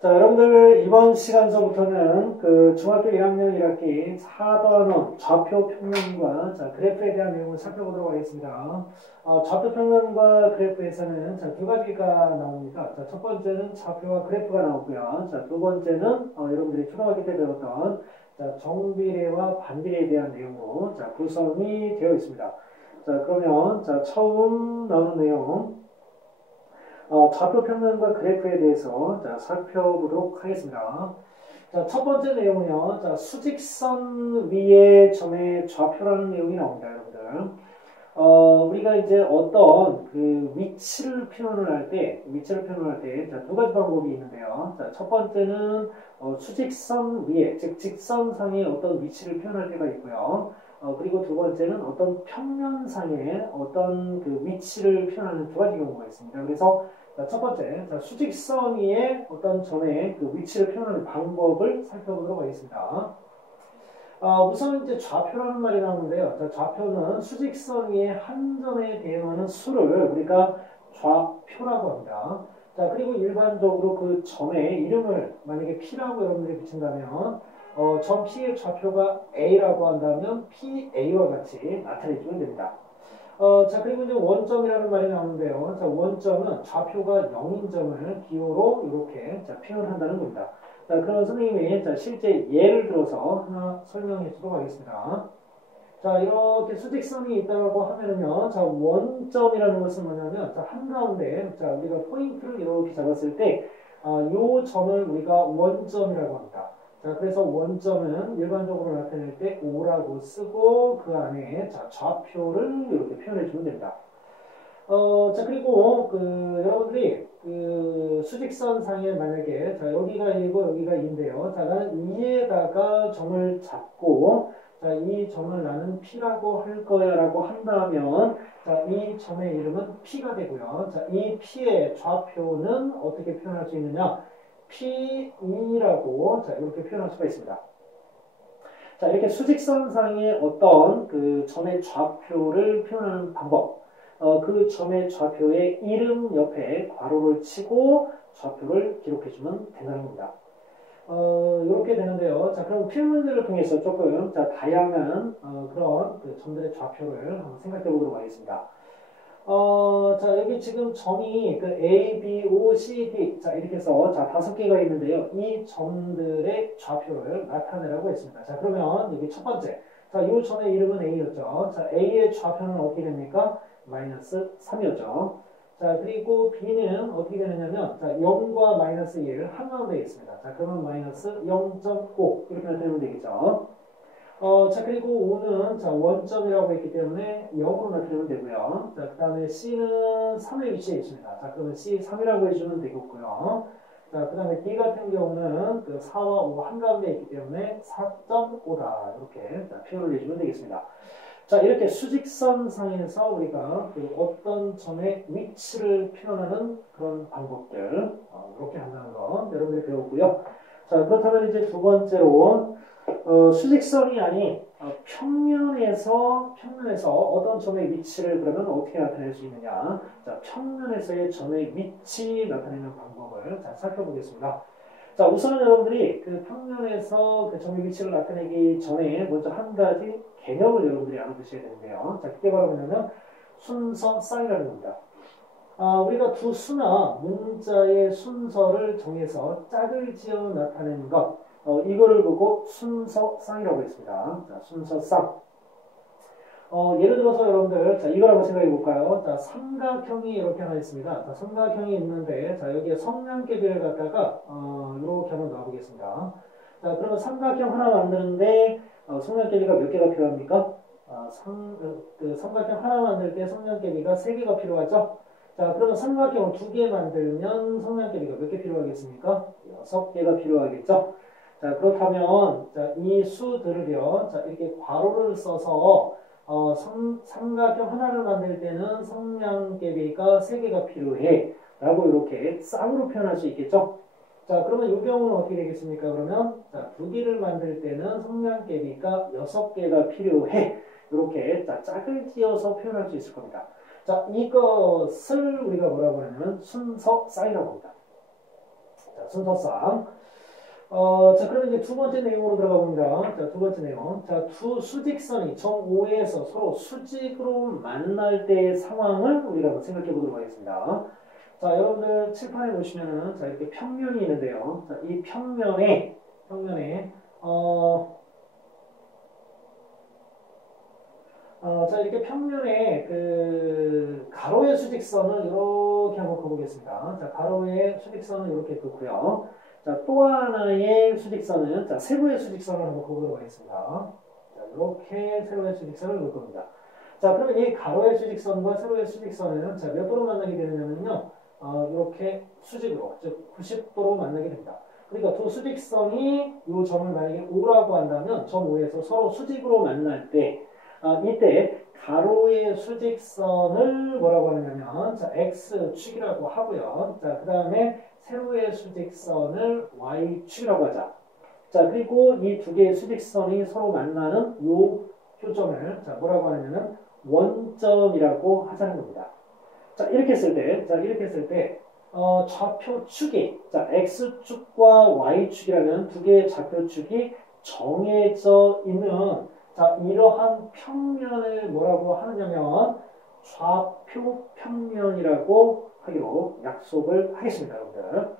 자, 여러분들 이번 시간서부터는 그 중학교 1학년 1학기 4단원 좌표 평면과 자, 그래프에 대한 내용을 살펴보도록 하겠습니다. 좌표 평면과 그래프에서는 자, 두 가지가 나옵니다. 자, 첫 번째는 좌표와 그래프가 나오고요. 자, 두 번째는 여러분들이 초등학교 때 배웠던 자, 정비례와 반비례에 대한 내용으로 자, 구성이 되어 있습니다. 자, 그러면 자, 처음 나오는 내용 좌표 평면과 그래프에 대해서 자, 살펴보도록 하겠습니다. 자, 첫 번째 내용은요. 자, 수직선 위의 점의 좌표라는 내용이 나옵니다, 여러분들. 우리가 이제 어떤 그 위치를 표현을 할 때, 자, 두 가지 방법이 있는데요. 자, 첫 번째는 수직선 위에, 즉 직선상에 어떤 위치를 표현할 때가 있고요. 그리고 두 번째는 어떤 평면상에 어떤 그 위치를 표현하는 두 가지 경우가 있습니다. 그래서 자, 첫 번째, 자, 수직선 위에 어떤 점의 그 위치를 표현하는 방법을 살펴보도록 하겠습니다. 우선 이제 좌표라는 말이 나오는데요. 자, 좌표는 수직선 위에 한 점에 대응하는 수를 우리가 좌표라고 합니다. 자, 그리고 일반적으로 그 점의 이름을 만약에 P라고 여러분들이 붙인다면 점 P의 좌표가 A라고 한다면 PA와 같이 나타내주면 됩니다. 자, 그리고 이제 원점이라는 말이 나오는데요. 자, 원점은 좌표가 0인 점을 기호로 이렇게 자, 표현한다는 겁니다. 자, 그럼 선생님이 자, 실제 예를 들어서 하나 설명해 주도록 하겠습니다. 자, 이렇게 수직선이 있다고 하면은요. 자, 원점이라는 것은 뭐냐면, 자, 한가운데, 자, 우리가 포인트를 이렇게 잡았을 때, 요 점을 우리가 원점이라고 합니다. 자, 그래서 원점은 일반적으로 나타낼 때 O라고 쓰고 그 안에 자, 좌표를 이렇게 표현해 주면 됩니다. 자, 그리고 그 여러분들이 그 수직선 상에 만약에 자, 여기가 1이고 여기가 2인데요. 자, 나는 2에다가 점을 잡고 자, 이 점을 나는 P라고 할 거야라고 한다면 자, 이 점의 이름은 P가 되고요. 자, 이 P의 좌표는 어떻게 표현할 수 있느냐? P2라고 자, 이렇게 표현할 수가 있습니다. 자, 이렇게 수직선상의 어떤 그 점의 좌표를 표현하는 방법. 그 점의 좌표의 이름 옆에 괄호를 치고 좌표를 기록해주면 된다는 겁니다. 이렇게 되는데요. 자, 그럼 필문들을 통해서 조금 자, 다양한 그런 그 점들의 좌표를 한번 생각해 보도록 하겠습니다. 자, 여기 지금 점이 그 A, B, O, C, D. 자, 이렇게 해서 자, 5개가 있는데요. 이 점들의 좌표를 나타내라고 했습니다. 자, 그러면 여기 첫 번째. 자, 이 점의 이름은 A였죠. 자, A의 좌표는 어떻게 됩니까? 마이너스 3이었죠. 자, 그리고 B는 어떻게 되느냐면, 자, 0과 마이너스 1 한가운데 있습니다. 자, 그러면 마이너스 0.5 이렇게 나타내면 되겠죠. 자, 그리고 O는 자, 원점이라고 했기 때문에 0으로 나타내면 되고요. 자, 그 다음에 C는 3의 위치에 있습니다. 자, 그러면 C 3이라고 해주면 되겠고요. 자, 그 다음에 D 같은 경우는 그 4와 5 한가운데 있기 때문에 4.5다. 이렇게 자, 표현을 해주면 되겠습니다. 자, 이렇게 수직선 상에서 우리가 그 어떤 점의 위치를 표현하는 그런 방법들, 이렇게 한다는 거 여러분들이 배웠고요. 자, 그렇다면 이제 두 번째로, 수직선이 아닌 평면에서 어떤 점의 위치를 그러면 어떻게 나타낼 수 있느냐. 자, 평면에서의 점의 위치 나타내는 방법을 자, 살펴보겠습니다. 자, 우선 여러분들이 그 평면에서 그 점의 위치를 나타내기 전에 먼저 한 가지 개념을 여러분들이 알아두셔야 되는데요. 자, 그게 바로 뭐냐면 순서 쌍이라는 겁니다. 우리가 두 수나 문자의 순서를 정해서 짝을 지어 나타내는 것, 이거를 보고 순서 쌍이라고 했습니다. 자, 순서 쌍. 예를 들어서 여러분들, 자, 이걸 한번 생각해 볼까요? 자, 삼각형이 이렇게 하나 있습니다. 자, 삼각형이 있는데, 자, 여기에 성량계비를 갖다가, 이렇게 한번 놔보겠습니다. 자, 그러면 삼각형 하나 만드는데, 성량계비가 몇 개가 필요합니까? 그 삼각형 하나 만들 때 성량계비가 3개가 필요하죠? 자, 그러면 삼각형을 2개 만들면 성량계비가 몇 개 필요하겠습니까? 6개가 필요하겠죠? 자, 그렇다면, 자, 이 수들을요, 자, 이렇게 괄호를 써서, 삼각형 하나를 만들 때는 성량계비가 3개가 필요해. 라고 이렇게 쌍으로 표현할 수 있겠죠? 자, 그러면 이 경우는 어떻게 되겠습니까? 그러면, 자, 2개를 만들 때는 성량계비가 6개가 필요해. 이렇게, 자, 짝을 지어서 표현할 수 있을 겁니다. 자, 이것을 우리가 뭐라고 하냐면 순서 쌍이라고 합니다. 자, 순서상. 자, 그러면 이제 두 번째 내용으로 들어가 봅니다. 자, 두 번째 내용. 자, 두 수직선이 점 O에서 서로 수직으로 만날 때의 상황을 우리가 한번 생각해 보도록 하겠습니다. 자, 여러분들 칠판에 보시면은, 자, 이렇게 평면이 있는데요. 자, 이 평면에, 자, 이렇게 평면에 그 가로의 수직선을 이렇게 한번 그어보겠습니다. 자, 가로의 수직선은 이렇게 긋고요. 자, 또 하나의 수직선은, 자, 세로의 수직선을 한번 그어보도록 하겠습니다. 자, 이렇게 세로의 수직선을 그을 겁니다. 자, 그러면 이 가로의 수직선과 세로의 수직선은, 자, 몇 도로 만나게 되냐면요. 이렇게 수직으로, 즉 90도로 만나게 됩니다. 그러니까 두 수직선이 이 점을 만약에 O라고 한다면 점 O에서 서로 수직으로 만날 때 이때 가로의 수직선을 뭐라고 하냐면 자, X축이라고 하고요. 자, 그 다음에 세로의 수직선을 Y축이라고 하자. 자, 그리고 이 두 개의 수직선이 서로 만나는 이 교점을 자, 뭐라고 하냐면 원점이라고 하자는 겁니다. 자, 이렇게 했을 때, 좌표축이, 자, X축과 Y축이라는 두 개의 좌표축이 정해져 있는, 자, 이러한 평면을 뭐라고 하느냐면, 좌표 평면이라고 하기로 약속을 하겠습니다, 여러분들.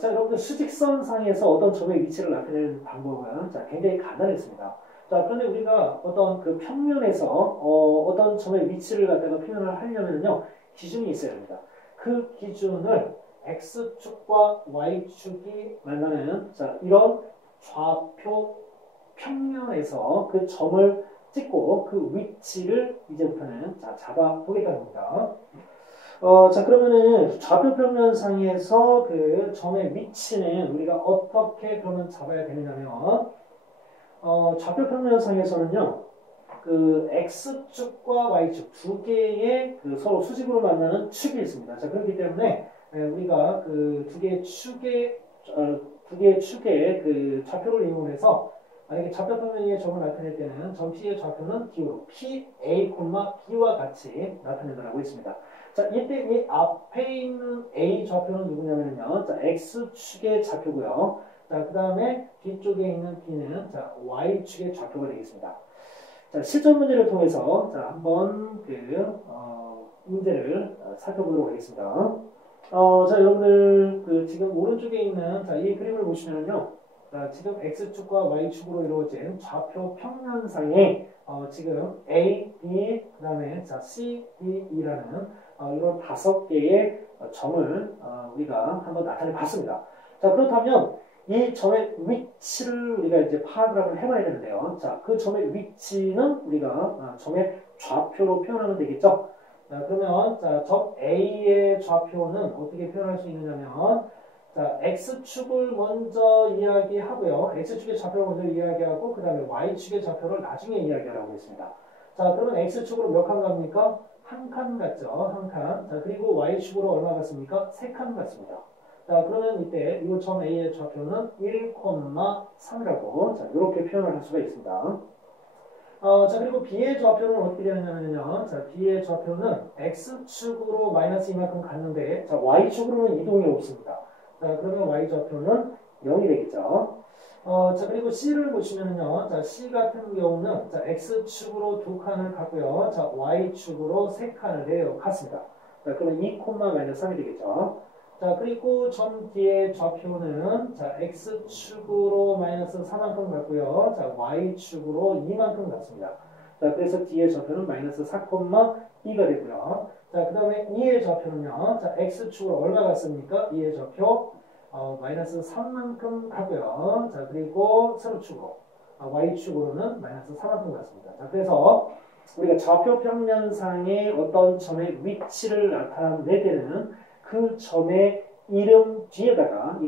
자, 여러분들 수직선상에서 어떤 점의 위치를 나타내는 방법은, 자, 굉장히 간단했습니다. 자, 그런데 우리가 어떤 그 평면에서 어떤 점의 위치를 갖다가 표현을 하려면요 기준이 있어야 합니다. 그 기준을 X축과 Y축이 만나는 자, 이런 좌표 평면에서 그 점을 찍고 그 위치를 이제부터는 자, 잡아보겠다는 겁니다. 자, 그러면은 좌표 평면상에서 그 점의 위치는 우리가 어떻게 그러면 잡아야 되느냐면 좌표 평면상에서는요, 그 X축과 Y축 두 개의 그 서로 수직으로 만나는 축이 있습니다. 자, 그렇기 때문에 우리가 그 두 개의 축의 그 좌표를 이용해서 만약에 좌표 평면의 점을 나타낼 때는 점 P의 좌표는 기호로 P, A, B와 같이 나타낸다고 했습니다. 자, 이때 이 앞에 있는 A 좌표는 누구냐면요, 자, X축의 좌표고요. 자, 그 다음에 뒤쪽에 있는 B는 자, Y축의 좌표가 되겠습니다. 자, 실전 문제를 통해서 자, 한번 그 문제를 살펴보도록 하겠습니다. 자, 여러분들 그 지금 오른쪽에 있는 자, 이 그림을 보시면요. 자, 지금 X축과 Y축으로 이루어진 좌표 평면상에 지금 A, B, 그 다음에 자, C, D, E라는 이런 5개의 점을 우리가 한번 나타내 봤습니다. 자, 그렇다면 이 점의 위치를 우리가 이제 파악을 한번 해봐야 되는데요. 자, 그 점의 위치는 우리가 점의 좌표로 표현하면 되겠죠. 자, 그러면 자, 점 A의 좌표는 어떻게 표현할 수 있느냐면 자, X축을 먼저 이야기하고요. X축의 좌표를 먼저 이야기하고 그 다음에 Y축의 좌표를 나중에 이야기하라고 했습니다. 자, 그러면 X축으로 몇 칸 갑니까? 한 칸 같죠. 한 칸. 자, 그리고 Y축으로 얼마 같습니까? 3칸 같습니다. 자, 그러면 이때 이 점 A의 좌표는 1,3이라고 자, 이렇게 표현을 할 수가 있습니다. 자, 그리고 B의 좌표는 어떻게 되느냐면요. 자, B의 좌표는 X축으로 마이너스 이만큼 갔는데 자, Y축으로는 이동이 없습니다. 자, 그러면 Y 좌표는 0이 되겠죠. 자, 그리고 C를 보시면요. 자, C 같은 경우는 자, X축으로 2칸을 갔고요. 자, Y축으로 3칸을 내요. 갔습니다. 자, 그러면 2,-3이 되겠죠. 자, 그리고 점 D의 좌표는 자, X축으로 마이너스 4만큼 갔고요. 자, Y축으로 2만큼 갔습니다. 자, 그래서 D의 좌표는 마이너스 4,2가 되고요. 자, 그 다음에 E의 좌표는요. 자, X축으로 얼마 갔습니까? E의 좌표 마이너스 3만큼 가고요. 자, 그리고 세로축으로 Y축으로는 마이너스 4만큼 갔습니다. 자, 그래서 우리가 좌표 평면상의 어떤 점의 위치를 나타낼 때는 그 점의 이름 뒤에다가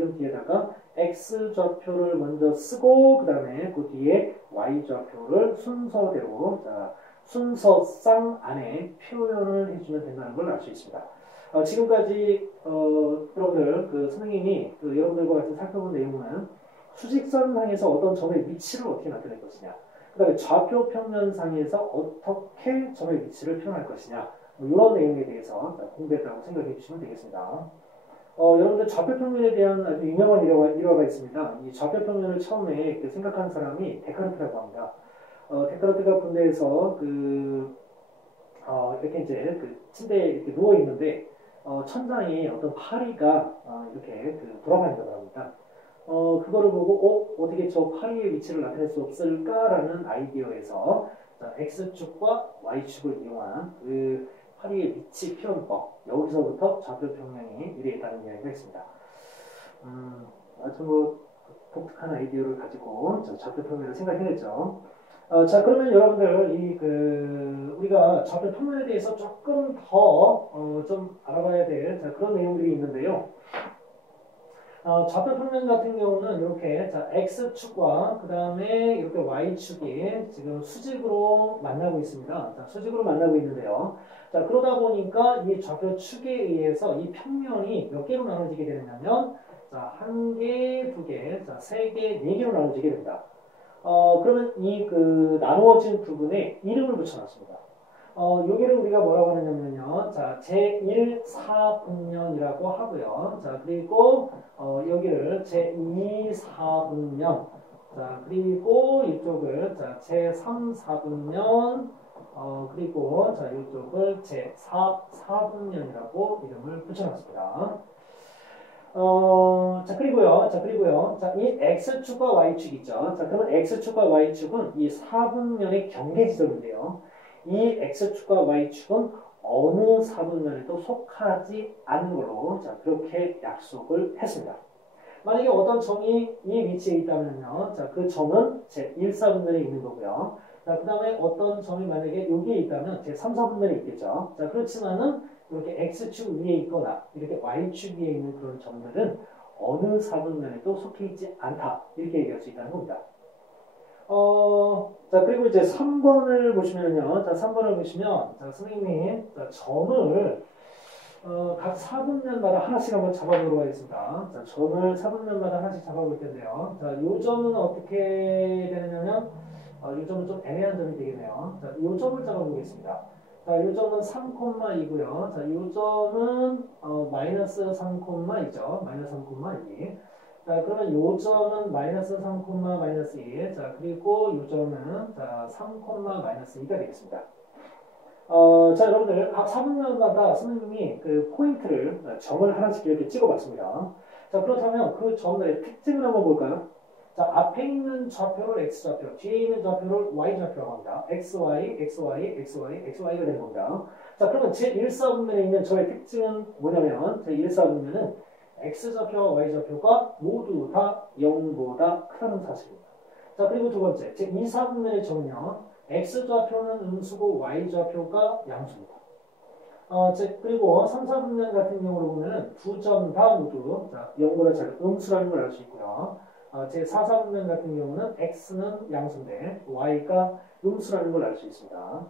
X 좌표를 먼저 쓰고 그 다음에 그 뒤에 Y 좌표를 순서대로 자, 순서상 안에 표현을 해주면 된다는 걸 알 수 있습니다. 지금까지 여러분들 그 선생님이 그 여러분들과 같이 살펴본 내용은 수직선상에서 어떤 점의 위치를 어떻게 나타낼 것이냐, 그 다음에 좌표 평면상에서 어떻게 점의 위치를 표현할 것이냐, 뭐 이런 내용에 대해서 공부했다고 생각해 주시면 되겠습니다. 여러분들 좌표평면에 대한 아주 유명한 일화가 있습니다. 이 좌표평면을 처음에 생각한 사람이 데카르트라고 합니다. 데카르트가 군대에서 이렇게 이제 침대에 이렇게 누워 있는데, 천장에 어떤 파리가 이렇게 돌아다닌다고 합니다. 그거를 보고, 어떻게 저 파리의 위치를 나타낼 수 없을까라는 아이디어에서 X축과 Y축을 이용한 그 파리의 위치 표현법, 여기서부터 좌표평면이 유래했다는 이야기가 있습니다. 아주 독특한 아이디어를 가지고 좌표평면을 생각해냈죠. 자, 그러면 여러분들 우리가 좌표평면에 대해서 조금 더 좀 알아봐야 될 그런 내용들이 있는데요. 좌표평면 같은 경우는 이렇게 X축과 그 다음에 이렇게 Y축이 지금 수직으로 만나고 있습니다. 수직으로 만나고 있는데요. 자, 그러다 보니까 이 좌표축에 의해서 이 평면이 몇 개로 나눠지게 되냐면, 한 개, 두 개, 세 개, 네 개로 나눠지게 됩니다. 그러면 이 나누어진 부분에 이름을 붙여놨습니다. 여기를 우리가 뭐라고 하느냐면요. 제1사분면이라고 하고요. 그리고 여기를 제2사분면. 그리고 이쪽을 제3사분면. 그리고 이쪽을 제4사분면이라고 이름을 붙여놨습니다. 그리고요. 이 X축과 Y축 있죠. 그러면 X축과 Y축은 이 사분면의 경계 지점인데요. 이 X축과 Y축은 어느 사분면에도 속하지 않는 걸로 그렇게 약속을 했습니다. 만약에 어떤 점이 이 위치에 있다면요. 그 점은 제1사분면에 있는 거고요. 그 다음에 어떤 점이 만약에 여기에 있다면 제3사분면에 있겠죠. 그렇지만은 이렇게 X축 위에 있거나 이렇게 Y축 위에 있는 그런 점들은 어느 사분면에도 속해 있지 않다. 이렇게 얘기할 수 있다는 겁니다. 그리고 이제 3번을 보시면요. 3번을 보시면, 선생님이, 점을, 각 사분면마다 하나씩 한번 잡아보도록 하겠습니다. 점을 사분면마다 하나씩 잡아볼 텐데요. 요 점은 어떻게 되느냐면, 요 점은 좀 애매한 점이 되겠네요. 요 점을 잡아보겠습니다. 요 점은 3,2고요. 요 점은, 마이너스 3,2죠. 마이너스 3,2. 그러면 요 점은 마이너스 3, 마이너스 2. 그리고 요 점은 3, 마이너스 2가 되겠습니다. 여러분들 각 사분면마다 선생님이 포인트를 점을 하나씩 이렇게 찍어봤습니다. 그렇다면 그 점들의 특징을 한번 볼까요? 앞에 있는 좌표를 X좌표, 뒤에 있는 좌표를 Y좌표라고 합니다. XY, XY, XY, XY가 되는 겁니다. 그러면 제1사분면에 있는 저의 특징은 뭐냐면, 제1사분면은 X좌표와 Y좌표가 모두 다 0보다 크다는 사실입니다. 그리고 두 번째, 제2사분면의 점은요, X좌표는 음수고 Y좌표가 양수입니다. 그리고 3사분면 같은 경우로 보면은 두 점 다 모두 0보다 작은 음수라는 걸 알 수 있고요. 제4사분면 같은 경우는 X는 양수인데 Y가 음수라는 걸 알 수 있습니다.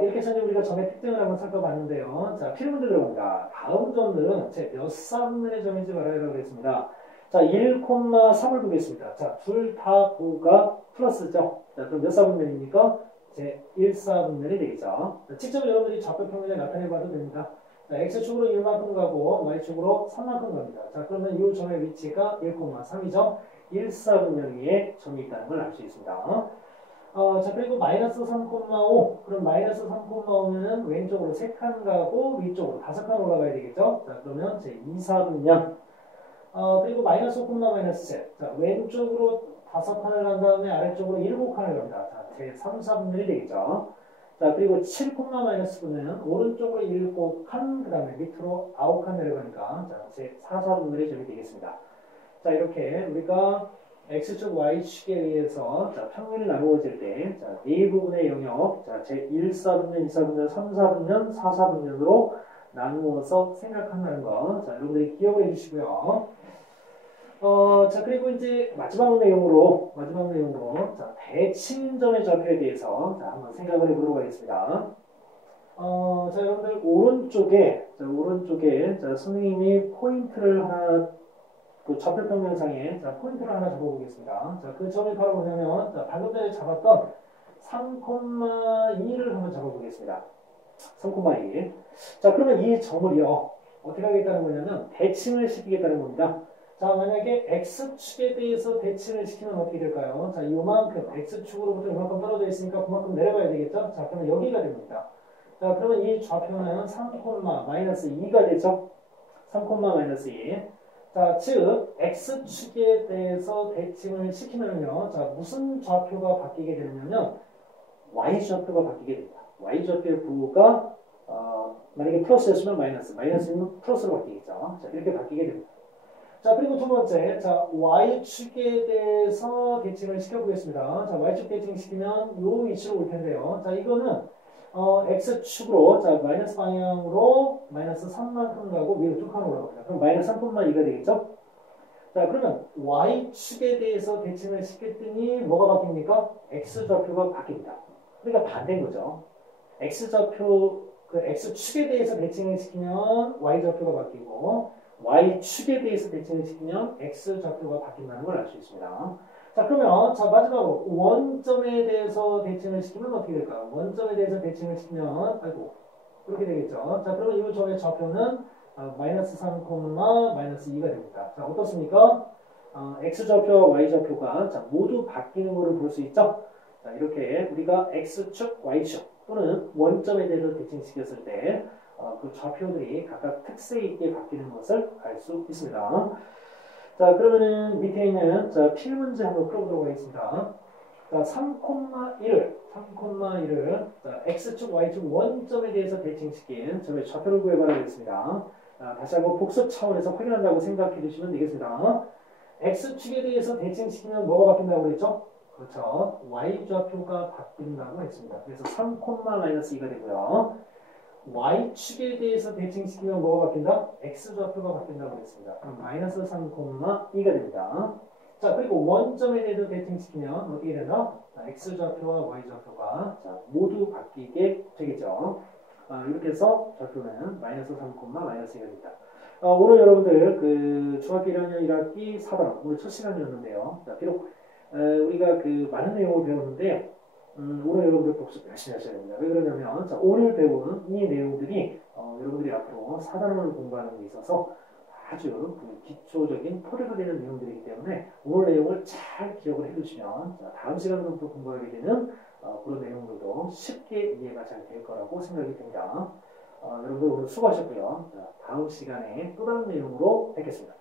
이렇게 해서 우리가 점의 특징을 한번 살펴봤는데요. 필문들 들어갑니다. 다음 점들은 몇 사분면의 점인지 말하려고 했습니다. 1,3을 보겠습니다. 둘 다 5가 플러스죠. 그럼 몇 사분면입니까? 제1사분면이 되겠죠. 직접 여러분들이 좌표평면에 나타내봐도 됩니다. X축으로 1만큼 가고 Y축으로 3만큼 갑니다. 그러면 이 점의 위치가 1,3이죠. 1사분면 위에 점이 있다는 걸 알 수 있습니다. 그리고 마이너스 3,5. 그럼 마이너스 3,5면은 왼쪽으로 3칸 가고 위쪽으로 5칸 올라가야 되겠죠. 그러면 제2사분면. 그리고 마이너스 5, 마이너스 3. 왼쪽으로 5칸을 간 다음에 아래쪽으로 7칸을 갑니다. 제3사분면이 되겠죠. 그리고 7, 마이너스 9는 오른쪽으로 7칸, 그 다음에 밑으로 9칸 내려가니까 제4사분면의 점이 되겠습니다. 이렇게 우리가 X축, Y축에 의해서 평면이 나누어질 때 이 부분의 영역, 제1사분면, 2사분면, 3사분면, 4사분면으로 나누어서 생각한다는 거 여러분들이 기억을 해주시고요. 그리고 이제 마지막 내용으로 대칭점의 좌표에 대해서 한번 생각을 해보도록 하겠습니다. 여러분들 오른쪽에 선생님이 포인트를 하나 좌표평면상에 포인트를 하나 잡아보겠습니다. 그 점이 바로 뭐냐면 방금 전에 잡았던 3,2를 한번 잡아보겠습니다. 3,2. 그러면 이 점을요, 어떻게 하겠다는 거냐면 대칭을 시키겠다는 겁니다. 자, 만약에 x축에 대해서 대칭을 시키면 어떻게 될까요? 자, 요만큼 x축으로부터 이만큼 떨어져 있으니까 그만큼 내려가야 되겠죠? 자, 그러면 여기가 됩니다. 자, 그러면 이 좌표는 3,-2가 되죠? 3,-2. 자, 즉 x축에 대해서 대칭을 시키면요. 자, 무슨 좌표가 바뀌게 되냐면 y좌표가 바뀌게 됩니다. y좌표의 부호가 만약에 플러스였으면 마이너스, 마이너스는 플러스로 바뀌겠죠. 자, 이렇게 바뀌게 됩니다. 자, 그리고 두 번째, 자, y축에 대해서 대칭을 시켜보겠습니다. 자, y축 대칭 시키면 요 위치로 올 텐데요. 자, 이거는 x축으로, 자, 마이너스 방향으로 마이너스 3만큼 가고 위로 쭉 하는 올라갑니다. 그럼 마이너스 3,2가 되겠죠? 자, 그러면 y축에 대해서 대칭을 시켰더니 뭐가 바뀝니까? x좌표가 바뀝니다. 그러니까 반대인 거죠. x좌표, 그 x축에 대해서 대칭을 시키면 y좌표가 바뀌고 y축에 대해서 대칭을 시키면 x좌표가 바뀐다는 걸 알 수 있습니다. 자, 그러면 자, 마지막으로 원점에 대해서 대칭을 시키면 어떻게 될까요? 원점에 대해서 대칭을 시키면 아이고 그렇게 되겠죠. 자, 그러면 이 점의 좌표는 마이너스 3, 마이너스 2가 됩니다. 자, 어떻습니까? x좌표와 y좌표가 자, 모두 바뀌는 것을 볼 수 있죠. 자, 이렇게 우리가 x축, y축 또는 원점에 대해서 대칭시켰을 때 그 좌표들이 각각 특색 있게 바뀌는 것을 알 수 있습니다. 자, 그러면은 밑에 있는 자, 필문제 한번 풀어보도록 하겠습니다. 자, 3,1을 자, x축, y축 원점에 대해서 대칭시킨 점의 좌표를 구해봐라 하겠습니다. 다시 한번 복습 차원에서 확인한다고 생각해 주시면 되겠습니다. x축에 대해서 대칭시키면 뭐가 바뀐다고 그랬죠? 그렇죠. y좌표가 바뀐다고 했습니다. 그래서 3,-2가 되고요. y축에 대해서 대칭시키면 뭐가 바뀐다? x좌표가 바뀐다고 했습니다. 그럼 마이너스 3,2가 됩니다. 자, 그리고 원점에 대해서 대칭시키면 어떻게 된다? x좌표와 y좌표가 자, 모두 바뀌게 되겠죠. 이렇게 해서 좌표는 마이너스 3, 마이너스 2가 됩니다. 오늘 여러분들 그 중학교 1학년 1학기 4반 오늘 첫 시간이었는데요. 자, 비록 우리가 그 많은 내용을 배웠는데요. 오늘 여러분들 복습 열심히 하셔야 됩니다. 왜 그러냐면 자, 오늘 배운 이 내용들이 여러분들이 앞으로 4단원을 공부하는 데 있어서 아주 그 기초적인 토대가 되는 내용들이기 때문에 오늘 내용을 잘 기억을 해두시면 자, 다음 시간부터 공부하게 되는 그런 내용들도 쉽게 이해가 잘 될 거라고 생각이 됩니다. 여러분들 오늘 수고하셨고요. 자, 다음 시간에 또 다른 내용으로 뵙겠습니다.